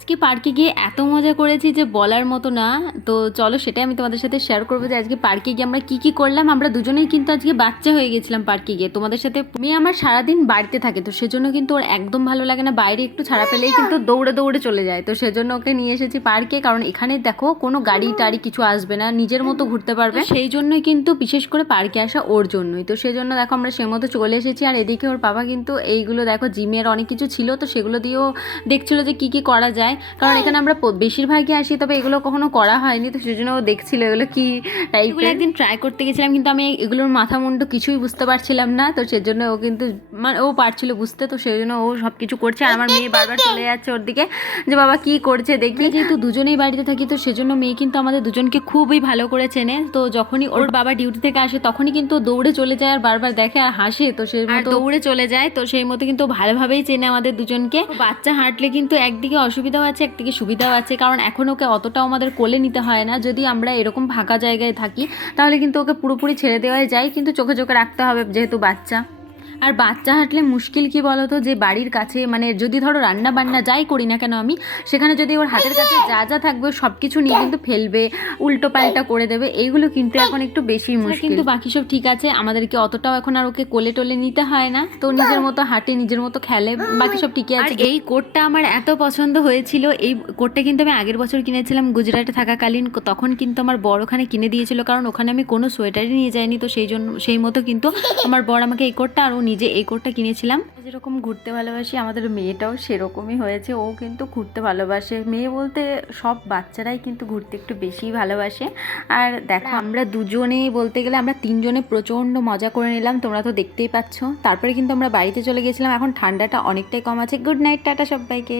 আজকে পার্কে গিয়ে এত মজা করেছি যে বলার মতো না। তো চলো সেটাই আমি তোমাদের সাথে শেয়ার করব যে আজকে পার্কে গিয়ে আমরা কি কি করলাম। আমরা দুজনেই কিন্তু আজকে বাচ্চা হয়ে গেছিলাম পার্কে গিয়ে। তোমাদের সাথে মেয়ে আমার সারাদিন বাড়িতে থাকে, তো সেজন্য কিন্তু ওর একদম ভালো লাগে না। বাইরে একটু ছাড়া পেলেই কিন্তু দৌড়ে দৌড়ে চলে যায়। তো সেজন্য ওকে নিয়ে এসেছি পার্কে। কারণ এখানে দেখো কোনো গাড়ি টাড়ি কিছু আসবে না। নিজের মতো ঘুরতে পারবে। সেই জন্যই কিন্তু বিশেষ করে পার্কে আসা ওর জন্যই। তো সেজন্য দেখো আমরা সে মতো চলে এসেছি। আর এদিকে ওর বাবা কিন্তু এইগুলো দেখো জিমের অনেক কিছু ছিল। তো সেগুলো দিয়েও দেখছিল যে কি কি করা যায়। কারণ এখানে আমরা বেশিরভাগই আসি তবে এগুলো কখনো করা হয়নি তো সেজন্য ও দেখছিল এগুলো কি টাইপের একদিন ট্রাই করতে গেছিলাম কিন্তু আমি এগুলোর মাথা মুন্ডু কিছুই বুঝতে পারছিলাম না তো সেজন্য ও কিন্তু মানে ও পারছিল বুঝতে তো সেই জন্য ও সব কিছু করছে। আর আমার মেয়ে বারবার চলে যাচ্ছে ওর দিকে যে বাবা কি করছে দেখি। যেহেতু দুজনেই বাড়িতে থাকি তো সেজন্য মেয়ে কিন্তু আমাদের দুজনকে খুবই ভালো করে চেনে তো যখনই ওর বাবা ডিউটি থেকে আসে তখনই কিন্তু দৌড়ে চলে যায় আর বারবার দেখে আর হাসে তো সেই মতো দৌড়ে চলে যায় তো সেই মতো কিন্তু ভালোভাবেই চেনে আমাদের দুজনকে। বাচ্চা হাঁটলে কিন্তু একদিকে অসুবিধাও আছে একদিকে সুবিধাও আছে, কারণ এখন ওকে অতটাও আমাদের কোলে নিতে হয় না। যদি আমরা এরকম ফাঁকা জায়গায় থাকি, তাহলে কিন্তু ওকে পুরোপুরি ছেড়ে দেওয়াই যায়, কিন্তু চোখে চোখে রাখতে হবে যেহেতু বাচ্চা। আর বাচ্চা হাঁটলে মুশকিল কি বলতো? যে বাড়ির কাছে মানে যদি ধরো রান্না বান্না যাই করি না কেন আমি সেখানে যদি ওর হাতের কাছে যা যা থাকবে সব কিছু নিয়ে কিন্তু ফেলবে উল্টো পাল্টা করে দেবে এইগুলো কিন্তু এখন একটু বেশি মুশকিল। কিন্তু বাকি সব ঠিক আছে আমাদেরকে অতটাও এখন আর ওকে কোলে টোলে নিতে হয় না। তো নিজের মতো হাঁটে নিজের মতো খেলে বাকি সব ঠিকই আছে। এই কোটটা আমার এত পছন্দ হয়েছিল এই কোটটা কিন্তু আমি আগের বছর কিনেছিলাম গুজরাটে থাকাকালীন তখন কিন্তু আমার বড় ওখানে কিনে দিয়েছিল কারণ ওখানে আমি কোনো সোয়েটারই নিয়ে যাইনি তো সেই জন্য সেই মতো কিন্তু আমার বড় আমাকে এই কোটটা আর ও নিজে এই কোটটা কিনেছিলাম। যেরকম ঘুরতে ভালোবাসি আমাদের মেয়েটাও সেরকমই হয়েছে। ও কিন্তু ঘুরতে ভালোবাসে। মেয়ে বলতে সব বাচ্চারাই কিন্তু ঘুরতে একটু বেশি ভালোবাসে। আর দেখো আমরা দুজনেই বলতে গেলে আমরা তিনজনে প্রচণ্ড মজা করে নিলাম। তোমরা তো দেখতেই পাচ্ছ। তারপরে কিন্তু আমরা বাড়িতে চলে গেছিলাম এখন ঠান্ডাটা অনেকটাই কম আছে। গুড নাইট টাটা সবাইকে।